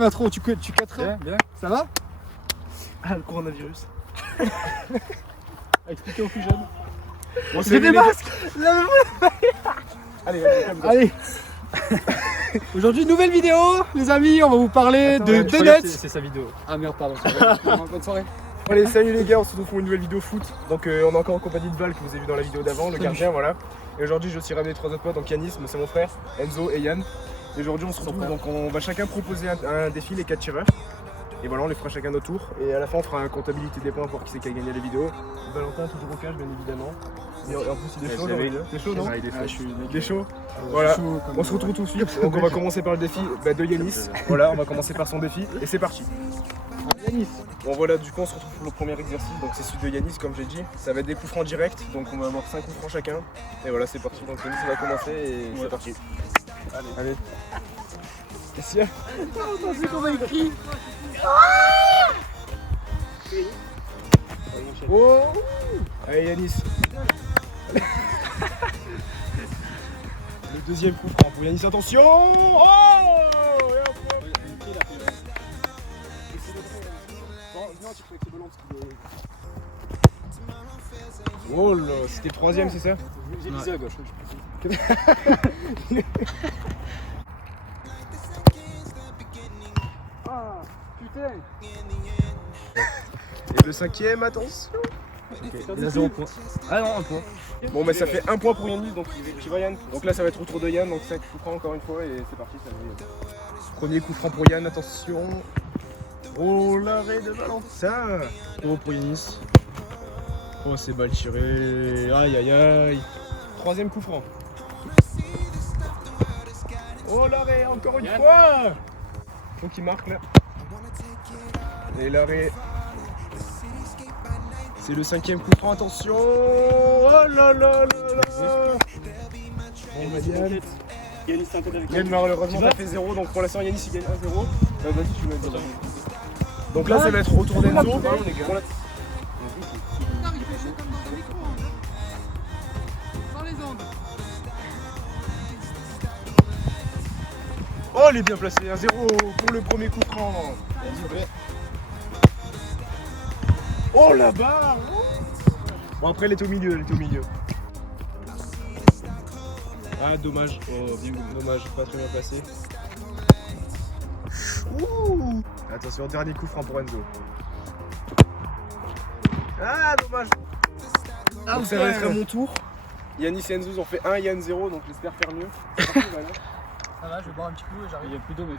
Matron, tu cutterais? Bien. Ça va? Ah, le coronavirus. Expliquez aux plus jeunes. Bon, J'ai des masques. Allez, Allez. Aujourd'hui, nouvelle vidéo, les amis. On va vous parler de donuts. C'est sa vidéo. Ah merde, pardon. Bonne soirée. Allez, salut les gars, on se retrouve pour une nouvelle vidéo foot. Donc on est encore en compagnie de Val que vous avez vu dans la vidéo d'avant, le gardien, voilà. Et aujourd'hui, je suis ramené 3 autres potes, donc Yanis, c'est mon frère, Enzo et Yann. Et aujourd'hui, on se retrouve, donc on va chacun proposer un défi, les 4 tireurs. Et voilà, on les fera chacun notre tour. Et à la fin, on fera une comptabilité des points pour qui c'est qui a gagné la vidéo. Valentin, toujours au cash, bien évidemment. Et en plus, il est chaud, t'es chaud, non? Il est chaud. Voilà, on se retrouve tout de suite. Donc on va commencer par le défi de Yanis. Voilà, on va commencer par son défi. Et c'est parti. Yanis. Bon voilà, du coup on se retrouve pour le premier exercice, donc c'est celui de Yanis comme j'ai dit. Ça va être des coups francs directs, donc on va avoir 5 coups francs chacun. Et voilà, c'est parti, donc Yanis va commencer et c'est parti. Allez. Qu'est-ce qu'il y a? Attends, qu'on va écrire. Oh! Allez Yanis. Le deuxième coup franc pour Yanis, attention! Oh! Oh là, c'était le troisième, c'est ça? J'ai visé à gauche. Ah, putain. Et le cinquième, attention! Il a 0 points. Ah non, 1 point. Bon, mais ça fait 1 point pour Yanis, donc il va Yann. Donc là, ça va être au tour de Yann, donc 5 coups francs encore une fois, et c'est parti. Ça va. Premier coup franc pour Yann, attention! Oh, l'arrêt de Valentin! Oh, pour Yanis. Oh, c'est mal tiré. Aïe, aïe, aïe. Troisième coup franc. Oh, l'arrêt, encore une fois! Faut qu'il marque là. Et l'arrêt. C'est le cinquième coup franc, attention! Oh là là là là! Bon, Yann. Yann, malheureusement, t'as fait 0, donc pour l'instant, Yanis il gagne 1-0. Vas-y, tu veux dire. Donc là, ça va être au tour d'Enzo. Oh, il est bien placé, 1-0 pour le premier coup franc. Oh là-bas! Bon, après, elle est au milieu, Ah, dommage. Oh, bien, dommage, pas très bien placé. Ouh! Attention, dernier coup franc pour Enzo. Ah, dommage! Donc ça va être à mon tour. Yanis et Enzo ont fait 1, Yann 0, donc j'espère faire mieux. Ça va, je vais boire un petit coup et j'arrive. Il y a plus d'eau, mec.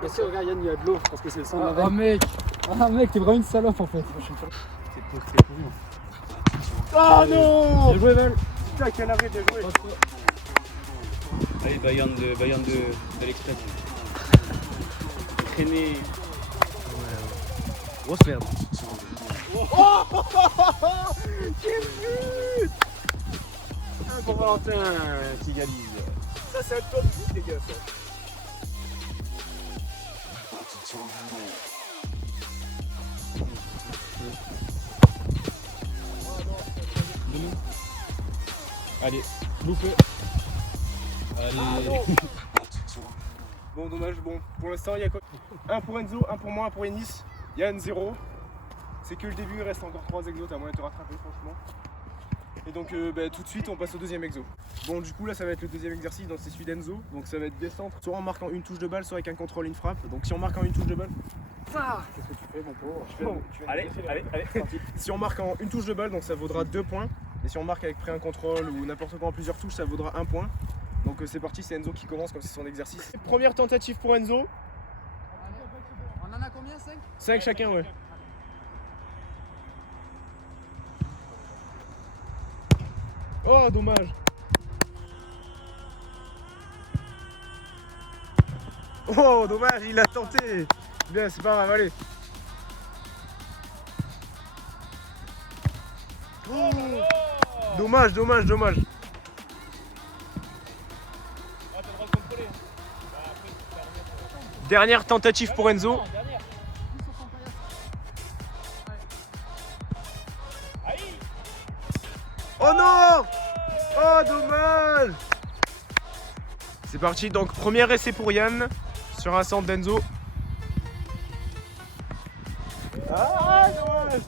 Parce que regarde Yann, il y a de l'eau parce que c'est le sang. Ah, mec. Ah mec, t'es vraiment une salope en fait. C'est pourri. Ah non! Bien joué, Val. Putain, quel arrêt, bien joué! Allez, Bayern de l'Express. Traîné. Grosse merde. Oh! Quel but! Pour Valentin qui égalise. Ça, c'est un top but, les gars, ça. Allez, loupé. Allez. Bon, dommage, bon, pour l'instant, il y a quoi? 1 pour Enzo, 1 pour moi, 1 pour Yanis. Yann 0. C'est que le début, il reste encore 3 exos, t'as moyen de te rattraper, franchement. Et donc, tout de suite, on passe au deuxième exo. Bon, du coup, là, ça va être le deuxième exercice, donc c'est celui d'Enzo. Donc, ça va être descendre, soit en marquant une touche de balle, soit avec un contrôle, une frappe. Donc, si on marque en une touche de balle. Qu'est-ce que tu fais, mon pauvre? Allez, c'est parti. Si on marque en une touche de balle, donc ça vaudra 2 points. Et si on marque avec pré un contrôle ou n'importe quoi en plusieurs touches, ça vaudra 1 point. Donc, c'est parti, c'est Enzo qui commence, comme c'est son exercice. Première tentative pour Enzo. On en a combien? 5? 5 chacun, ouais. Oh, dommage. Oh, dommage, il a tenté. Bien, c'est pas grave, allez. Oh, dommage, dommage, dommage. Dernière tentative pour Enzo. Oh non! Oh, dommage! C'est parti, donc premier essai pour Yann sur un centre d'Enzo. Ah, dommage.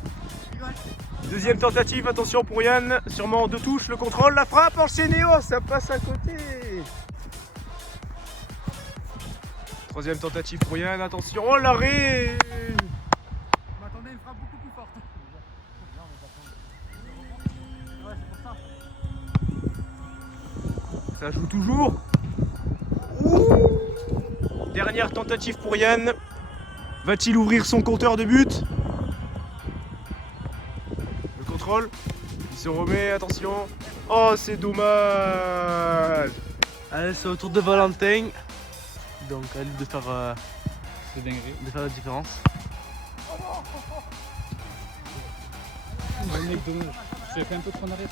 Deuxième tentative, attention pour Yann, sûrement en 2 touches, le contrôle, la frappe enchaînée, oh ça passe à côté. Troisième tentative pour Yann, attention, oh l'arrêt. On m'attendait une frappe beaucoup plus forte. Ça joue toujours. Ouh. Dernière tentative pour Yann. Va-t-il ouvrir son compteur de but? Le contrôle. Il se remet, attention. Oh, c'est dommage. Allez, c'est au tour de Valentin. Donc, à lui de faire, C'est dinguerie. de faire la différence. Ouais, mec, dommage. Je l'ai fait un peu trop en arrière.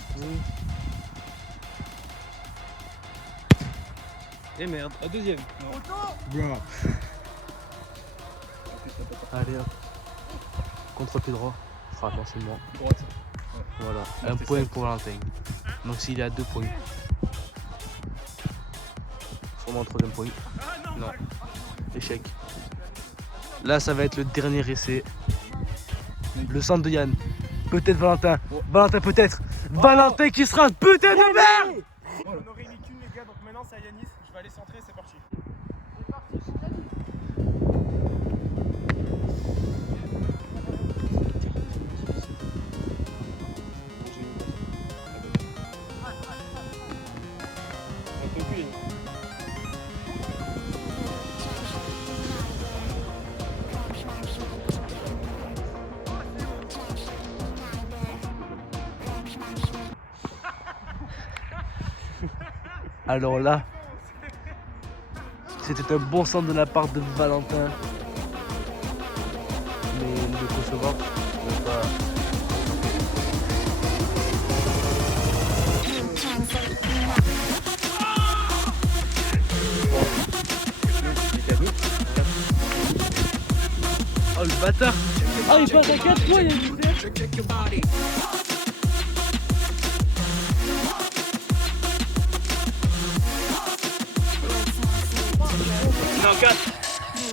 Et merde. La deuxième. Non. Allez, hop. Contre-pied droit. Frappe enchaînement. Droite. Voilà. Ouais, Un c'est point ça. pour Valentin. Donc, s'il est à 2 points. Sûrement un troisième point. Non. Échec. Là, ça va être le dernier essai. Le centre de Yann. Peut-être Valentin. Valentin peut-être. Valentin qui sera peut-être le merde. On aurait mis qu'une les gars, donc maintenant c'est à Yanis. Je vais aller centrer, c'est parti. Alors là, c'était un bon centre de la part de Valentin. Mais le Kosovo n'a pas. Oh le bâtard! Ah il passe à 4 points, il y a une idée. Non, 4.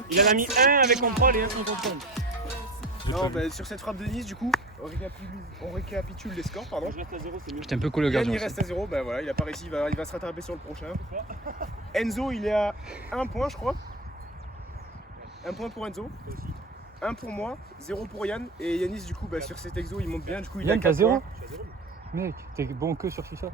Il en a mis un avec contrôle et un sans contrôle. Non, bah, sur cette frappe de Nice, du coup, on récapitule les scores, pardon. Je reste à 0, c'est mieux. J'étais un peu collé au Yann gardien. il reste à 0, bah voilà, il a pas réussi, il va se rattraper sur le prochain. Enzo il est à 1 point je crois. 1 point pour Enzo. 1 pour moi, 0 pour Yann. Et Yanis du coup bah, sur cet exo il monte bien, du coup il Yann, a t'as 4 zéro points. Mec, t'es bon que sur FIFA.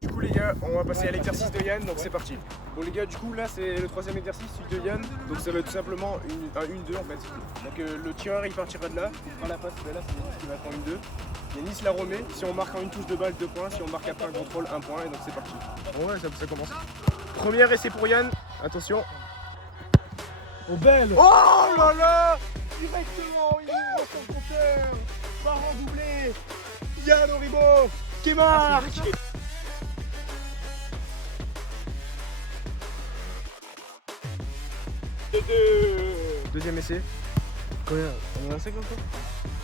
Du coup les gars, on va passer à l'exercice de Yann, donc c'est parti. Bon les gars, du coup là c'est le troisième exercice, celui de Yann. Donc ça va être tout simplement un 1-2 en fait. Donc le tireur il partira de là, il prend la passe, bah, là c'est Yanis qui va prendre 1-2. Yanis la remet, si on marque en une touche de balle 2 points, si on marque après un contrôle 1 point, et donc c'est parti. Bon ouais, ça commence. Premier essai pour Yann, attention. Oh belle. Oh là là, directement, il ouvre son compteur, par en doublé. Yann Oribo qui marque. Deuxième essai. Combien? On en a 5 encore?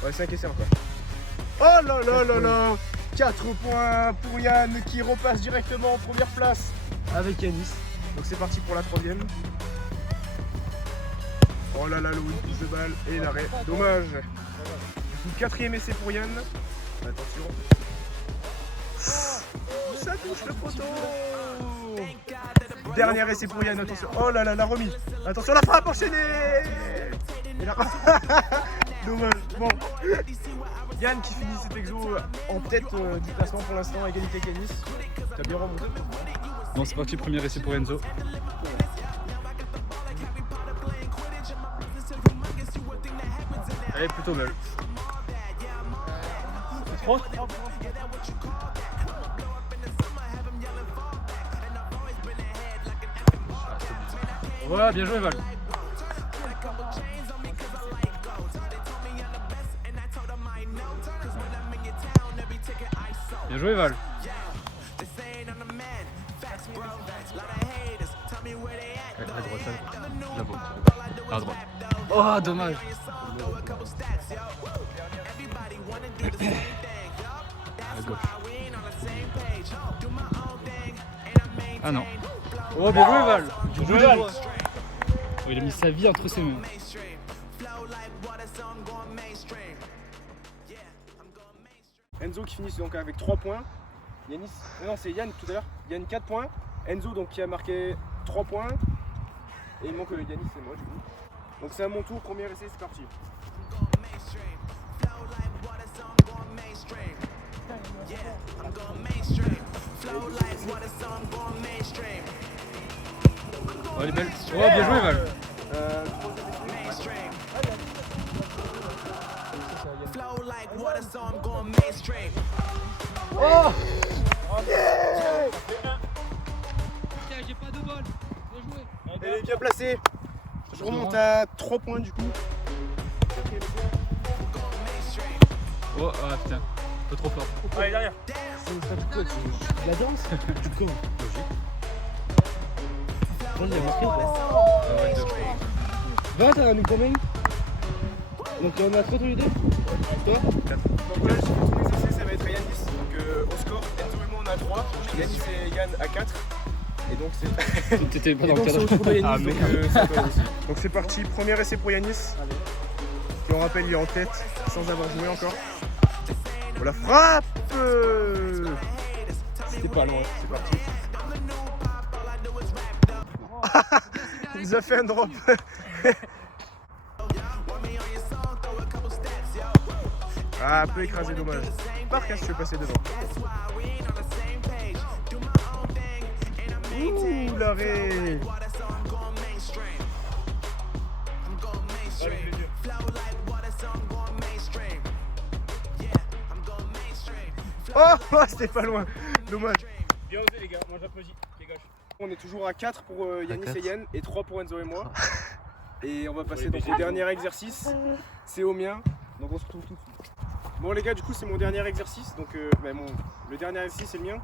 Ouais, 5 essais encore. Oh là là là là, 4 points pour Yann qui repasse directement en première place avec Yanis. Donc c'est parti pour la troisième. Oh là là, le win touche de balle et l'arrêt. Dommage. Du coup, quatrième essai pour Yann. Attention. Oh, ça touche le poteau. Dernier essai pour Yann, attention. Oh là là, la remise. Attention, la frappe enchaînée. Et la... Dommage. Bon. Yann qui finit cet exo en tête du classement pour l'instant, égalité avec Yanis. T'as bien remonté. Bon, c'est parti, premier essai pour Enzo. Elle est plutôt belle. Ouais, bien joué Val. Bien joué Val. À droite, là-bas. À droite. Oh, dommage. À gauche. Ah non. Oh, bien joué Val. Du bout des doigts. Oh, il a mis sa vie entre ses mains. Enzo qui finit donc avec 3 points. Yanis, non c'est Yann tout à l'heure. Yann 4 points. Enzo donc qui a marqué 3 points. Et il manque Yanis et moi du coup. Donc c'est à mon tour, premier essai, c'est parti. Oh, elle est belle. Oh, bien joué, Val. Oh J'ai pas de bol. Bien joué. Elle est bien placée. Je remonte à 3 points du coup. Oh, ah putain. Un peu trop fort. Allez, derrière. La danse du con. On l'a marqué ou pas? Va, t'as nous combien? Donc on a 3 tous les deux? Toi? Donc voilà, j'ai fait tous mes essais, ça va être Yanis. Donc au score, Enzo et moi on a 3. Yanis et Yann à 4. Et donc c'est. T'étais pas Et dans le donc c'est cadre. au tour de Yanis, Ah, donc c'est à toi aussi. Donc c'est parti, premier essai pour Yanis. Qui on rappelle il est en tête sans avoir joué encore. Oh la frappe C'était pas loin. C'est parti. Il nous a fait un drop. Ah, un peu écrasé, dommage. Par qu'est-ce que tu veux passer devant? Ouh, l'arrêt. Oh, c'était pas loin. Dommage. Bien osé, les gars. Moi, j'applaudis. Les gauches. On est toujours à 4 pour Yanis À 4. et Yann et 3 pour Enzo et moi. Et on va passer donc au dernier exercice. C'est au mien. Donc on se retrouve tout de suite. Bon les gars, du coup c'est mon dernier exercice. Donc le dernier exercice c'est le mien.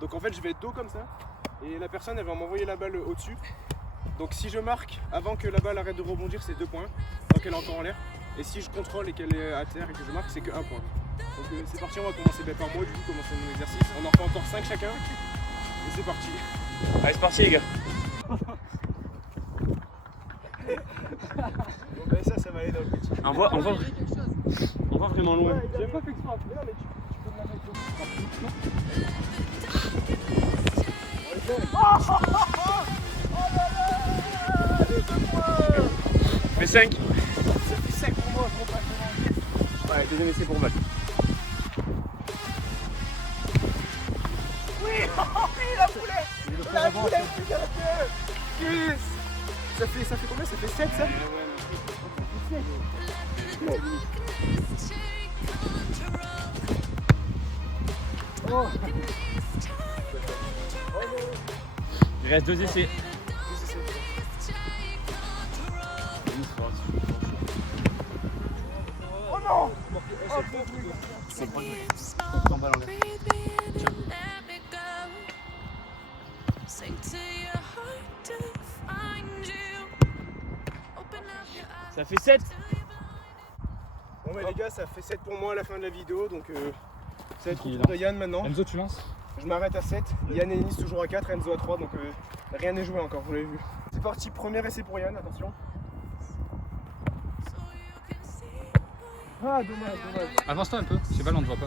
Donc en fait je vais être dos comme ça. Et la personne elle va m'envoyer la balle au-dessus. Donc si je marque avant que la balle arrête de rebondir, c'est 2 points. Donc elle est encore en l'air. Et si je contrôle et qu'elle est à terre et que je marque, c'est que 1 point. Donc c'est parti, on va commencer par moi du coup, commencer mon exercice. On en fait encore 5 chacun. Et c'est parti. Allez, c'est parti, les gars. Bon ben ça va aller dans le petit. On voit vraiment loin. J'ai pas fait exprès. Mais non, mais tu peux me la mettre Fais 5. Ça fait 5 pour moi, je comprends. Ouais, deuxième essai pour Val. Oui, la poulet. La poulet, putain, la poulet. Yes. Ça fait combien? Ça fait 7 ça? Oh. Il reste 2 essais. Oh non. Ça fait 7. Bon bah les gars, ça fait 7 pour moi à la fin de la vidéo, donc ça va être au tour de Yann maintenant. Enzo, tu lances? Je m'arrête à 7, Yann et Yanis toujours à 4, Enzo à 3, donc rien n'est joué encore, vous l'avez vu. C'est parti, premier essai pour Yann, attention. Ah dommage. Avance-toi un peu. C'est Val, on ne voit pas.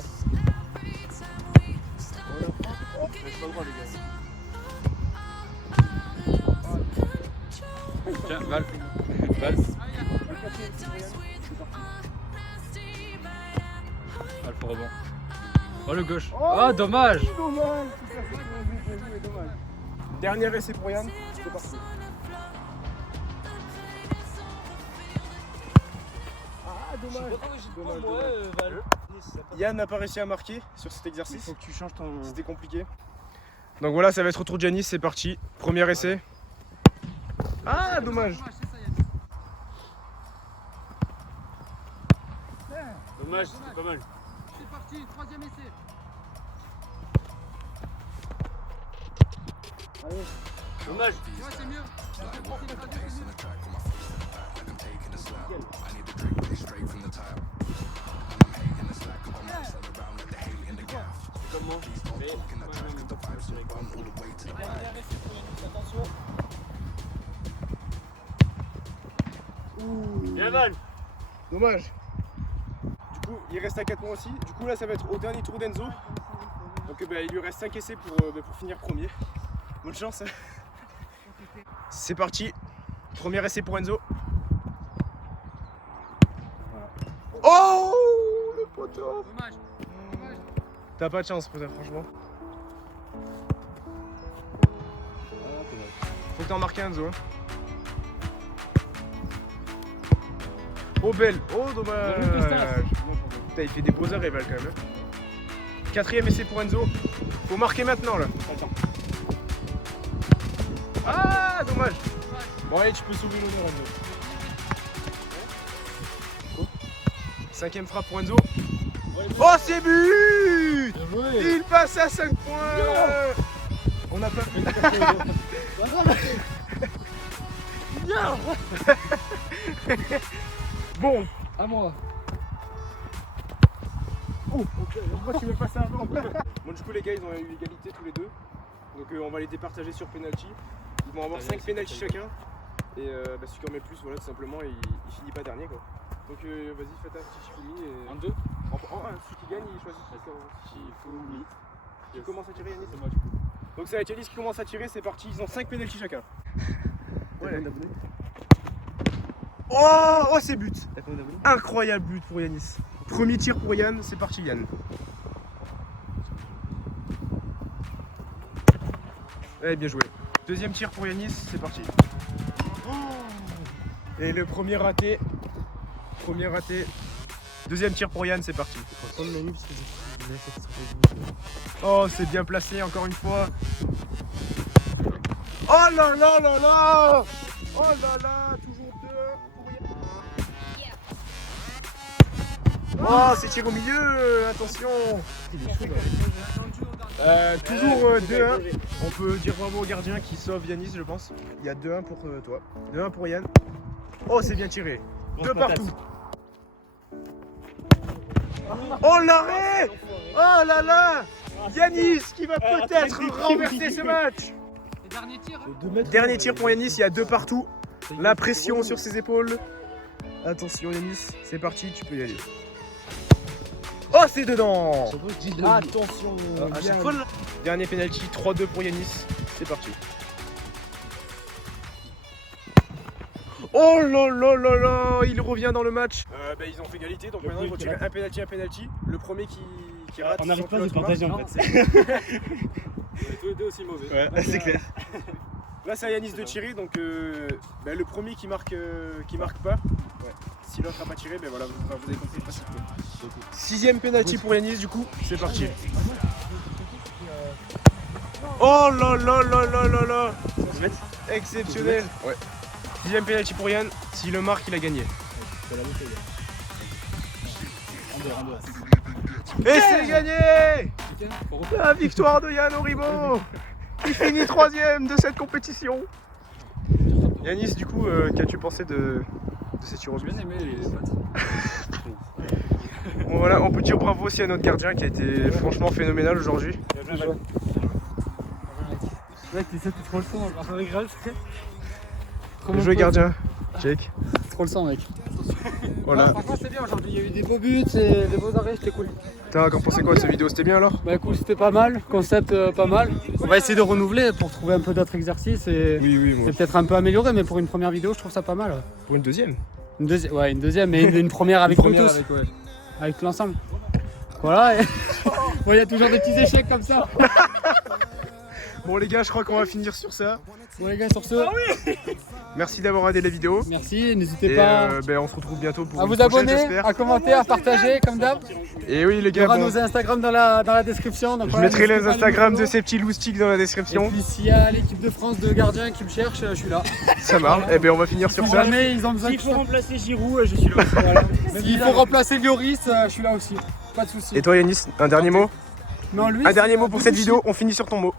Oh, j'ai pas le droit les gars. Tiens, Val. Val. Val, faut rebond. Oh, le gauche. Oh, dommage. Dommage, putain, c'est trop bien joué, dommage. Dernier essai pour Yann, c'est parti. Ah dommage. Yann n'a pas réussi à marquer sur cet exercice. Faut que tu changes ton. C'était compliqué. Donc voilà, ça va être au tour de Yanis, c'est parti. Premier essai. Ah dommage. Dommage, c'était pas mal. C'est parti, troisième essai. Dommage. Ouais, c'est mieux. Comme moi. Bien Val. Dommage. Du coup, il reste à 4 points aussi. Du coup, là, ça va être au dernier tour d'Enzo. Donc, il lui reste 5 essais pour finir premier. Bonne chance. C'est parti. Premier essai pour Enzo. Oh, le poteau. Dommage. T'as pas de chance, poteau, franchement. Faut que t'en marques un, Enzo. Oh, belle. Oh, dommage. Putain, il fait des beaux arrêts, Val, quand même. Quatrième essai pour Enzo. Faut marquer maintenant, là. Ah, dommage. Bon, allez, tu peux sauver l'honneur, Enzo. Cinquième frappe pour Enzo. Oh, c'est but. Il passe à 5 points. On n'a pas Bon, À moi. pourquoi tu veux passer avant? Bon, du coup, les gars, ils ont eu l'égalité tous les deux. Donc, on va les départager sur penalty. Ils vont avoir 5 penalty chacun. Et celui qui en met plus, voilà, tout simplement, il finit pas dernier, quoi. Donc, vas-y, faites un petit fini. Et... En 2. En 1, celui qui gagne, il choisit s'il faut oublier. Qui commence à tirer, Yannis? C'est moi du coup. Donc, c'est avec Yannis qui commence à tirer, c'est parti. Ils ont 5 penalty chacun. Ouais, oh, c'est but! Incroyable but pour Yannis. Premier tir pour Yann, c'est parti Yann. Eh, bien joué. Deuxième tir pour Yannis, c'est parti. Et le premier raté. Premier raté. Deuxième tir pour Yann, c'est parti. Oh, c'est bien placé encore une fois. Oh là là là là! Oh là là, toujours 2 pour Yann. Oh, c'est tir au milieu, attention. Toujours 2-1. On peut dire bravo au gardien qui sauve Yannis, je pense. Il y a 2-1 pour toi. 2-1 pour Yann. Oh, c'est bien tiré. De partout. Oh, l'arrêt! Oh là là! Yannis qui va peut-être renverser ce match. Dernier tir. Dernier tir pour Yannis, il y a 2 partout. La pression sur ses épaules. Attention Yannis, c'est parti, tu peux y aller. Oh, c'est dedans! Attention! Dernier penalty, 3-2 pour Yannis, c'est parti. Oh là là là là, il revient dans le match. Ils ont fait égalité, donc maintenant ils vont tirer un penalty. Le premier qui rate. On n'arrive pas à se l'autre partager en marque. fait. On est tous les deux aussi mauvais. Ouais, c'est clair. Là c'est à Yannis de tirer, donc le premier qui marque pas. Si l'autre n'a pas tiré, voilà, vous avez compris le principe. 6ème penalty pour Yannis, du coup, c'est parti. Oh là là là là là là! Exceptionnel! Ouais. 6ème penalty pour Yann, s'il le marque, il a gagné. Et c'est gagné! La victoire de Yann Auribeau! Il finit 3ème de cette compétition. Yannis, du coup, qu'as-tu pensé de ces tirs au but? J'ai bien aimé les pattes. Bon, voilà, on peut dire bravo aussi à notre gardien qui a été franchement phénoménal aujourd'hui. Mec, tu sais, tu trop le son, avec grave. Bien joué gardien, Jake. Trop le sang, mec. Voilà. Franchement, c'était bien aujourd'hui. Il y a eu des beaux buts et des beaux arrêts, c'était cool. T'as qu'en pensé quoi de cette vidéo? C'était bien alors? Bah, cool, c'était pas mal. Concept pas mal. On va essayer de renouveler pour trouver un peu d'autres exercices et Oui, moi. peut-être un peu amélioré, mais pour une première vidéo, je trouve ça pas mal. Pour une deuxième? Une deuxième, mais une première avec nous tous. Avec l'ensemble. Voilà. Bon, il y a toujours des petits échecs comme ça. Bon les gars, je crois qu'on va finir sur ça. Bon, les gars, sur ce, Merci d'avoir regardé la vidéo. merci. N'hésitez Et pas on se retrouve bientôt pour à une vous prochaine, abonner, j'espère. à commenter, à partager, comme d'hab. Et oui les Il y gars, aura bon, nos Instagram dans la description. Donc je voilà, mettrai les n'hésitez pas à Instagram nous de follow. ces petits loustiques dans la Et description. puis s'il y a l'équipe de France de gardiens qui me cherche, je suis là. Ça marche. Et on va finir sur Si ça. jamais ils ont besoin de S'il faut remplacer Giroud, je suis là. voilà. S'il faut remplacer Lloris, je suis là aussi. Pas de soucis. Et toi Yannis, un dernier mot? Non, lui, Un c'est dernier mot pour cette Debuchy. vidéo, on finit sur ton mot.